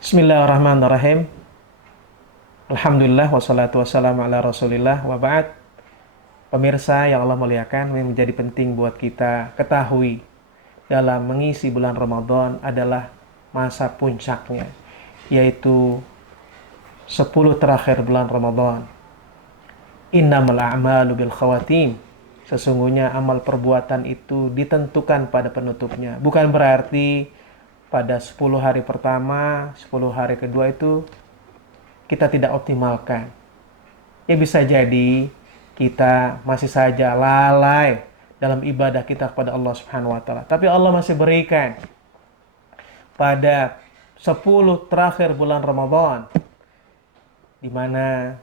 Bismillahirrahmanirrahim. Alhamdulillah wassalatu wassalamu ala Rasulillah wa ba'd. Pemirsa yang Allah muliakan, yang menjadi penting buat kita ketahui dalam mengisi bulan Ramadan adalah masa puncaknya, yaitu 10 terakhir bulan Ramadan. Innamal a'malu bil khawatim. Sesungguhnya amal perbuatan itu ditentukan pada penutupnya. Bukan berarti pada 10 hari pertama, 10 hari kedua itu kita tidak optimalkan. Ya bisa jadi kita masih saja lalai dalam ibadah kita kepada Allah Subhanahu wa taala. Tapi Allah masih berikan pada 10 terakhir bulan Ramadan di mana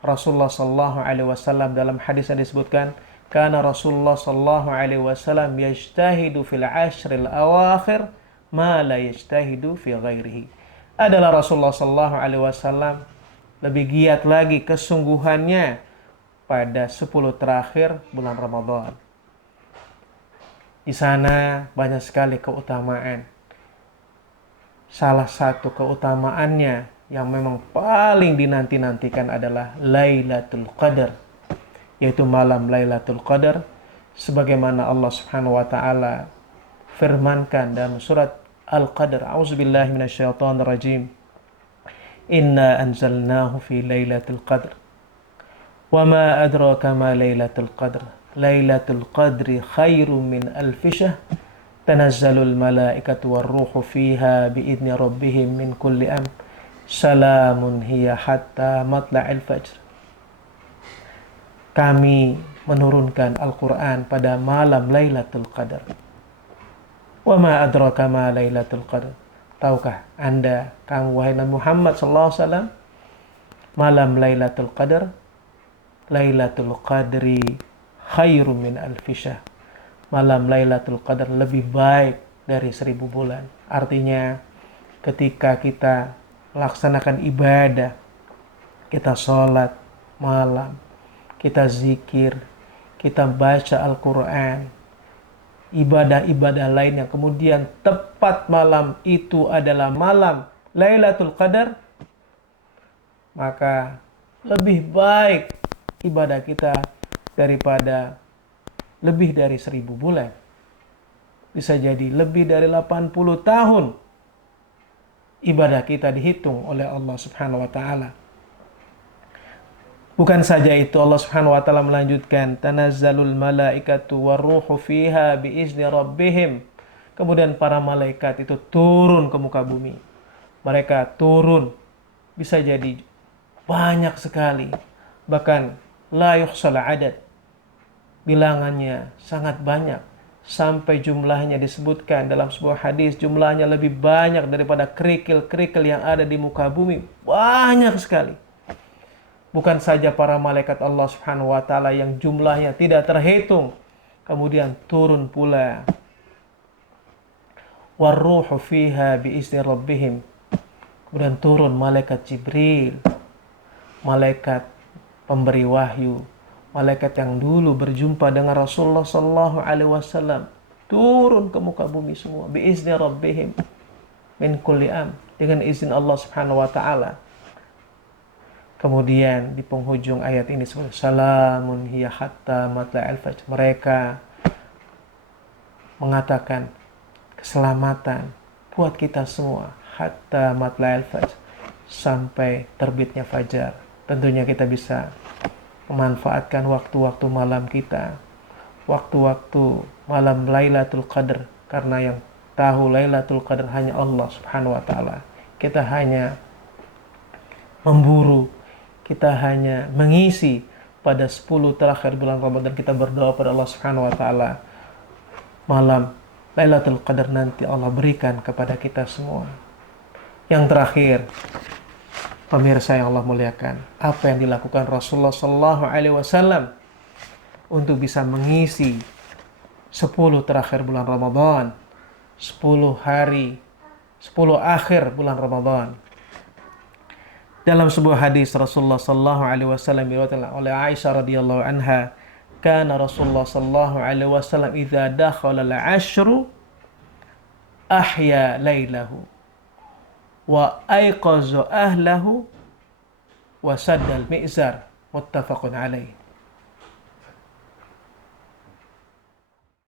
Rasulullah sallallahu alaihi wasallam dalam hadis yang disebutkan, karena Rasulullah sallallahu alaihi wasallam yajtahidu fil ashril awakhir ma la yajtahidu fi ghairihi. Adalah Rasulullah sallallahu alaihi wasallam lebih giat lagi kesungguhannya pada 10 terakhir bulan Ramadan. Di sana banyak sekali keutamaan. Salah satu keutamaannya yang memang paling dinanti-nantikan adalah Lailatul Qadar, yaitu malam Lailatul Qadar, sebagaimana Allah Subhanahu wa taala firmankan dalam surat Al-Qadr. A'udzubillahi minasyaitonirrajim. Inna anzalnahu fi Lailatul Qadr. Wa ma adraka ma Lailatul Qadr. Lailatul Qadri khairum min alfi syahr. Tanazzalul malaikatu warruhu fiha biidzni rabbihim min kulli amr. Salamun hiya hatta matla'il fajr. Kami menurunkan Al-Quran pada malam Lailatul Qadar. Wa ma adraka ma Lailatul Qadar. Tahukah Anda, kamu wahai Nabi Muhammad sallallahu alaihi wasallam, malam Lailatul Qadar, Lailatul Qadri khairum min alfi syahr. Malam Lailatul Qadar lebih baik dari 1000 bulan. Artinya ketika kita laksanakan ibadah, kita sholat malam, kita zikir, kita baca Al-Quran, ibadah-ibadah lain yang kemudian tepat malam itu adalah malam Lailatul Qadar, maka lebih baik ibadah kita daripada lebih dari 1000 bulan. Bisa jadi lebih dari 80 tahun ibadah kita dihitung oleh Allah Subhanahu wa taala. Bukan saja itu, Allah Subhanahu wa taala melanjutkan, tanazzalul malaikatu warruhu fiha biizni rabbihim. Kemudian para malaikat itu turun ke muka bumi. Mereka turun bisa jadi banyak sekali, bahkan la yuhsal adad. Bilangannya sangat banyak, sampai jumlahnya disebutkan dalam sebuah hadis, jumlahnya lebih banyak daripada kerikil-kerikil yang ada di muka bumi. Banyak sekali. Bukan saja para malaikat Allah Subhanahu wa taala yang jumlahnya tidak terhitung, kemudian turun pula warruhu fiha biizni rabbihim. Kemudian turun malaikat Jibril, malaikat pemberi wahyu, malaikat yang dulu berjumpa dengan Rasulullah sallallahu alaihi wasallam, turun ke muka bumi semua biizni rabbihim min kulli am, dengan izin Allah Subhanahu wa taala. Kemudian di penghujung ayat ini disebut salamun hiya hatta matla'il fajr. Mereka mengatakan keselamatan buat kita semua hatta matla'il fajr, sampai terbitnya fajar. Tentunya kita bisa memanfaatkan waktu-waktu malam kita, waktu-waktu malam Lailatul Qadar, karena yang tahu Lailatul Qadar hanya Allah Subhanahu wa taala. Kita hanya memburu, kita hanya mengisi pada 10 terakhir bulan Ramadan. Kita berdoa pada Allah Subhanahu wa taala, malam Lailatul Qadar nanti Allah berikan kepada kita semua. Yang terakhir, pemirsa yang Allah muliakan, apa yang dilakukan Rasulullah sallallahu alaihi wasallam untuk bisa mengisi 10 terakhir bulan Ramadan, 10 hari, 10 akhir bulan Ramadan. Dalam sebuah hadis Rasulullah sallallahu alaihi wasallam diriwayatkan oleh Aisyah radhiyallahu anha, kana Rasulullah sallallahu alaihi wasallam idza dakhala al-ashru ahya lailahu. wa aiqaza ahlahu wa saddal mi'zar, muttafaqun alaih.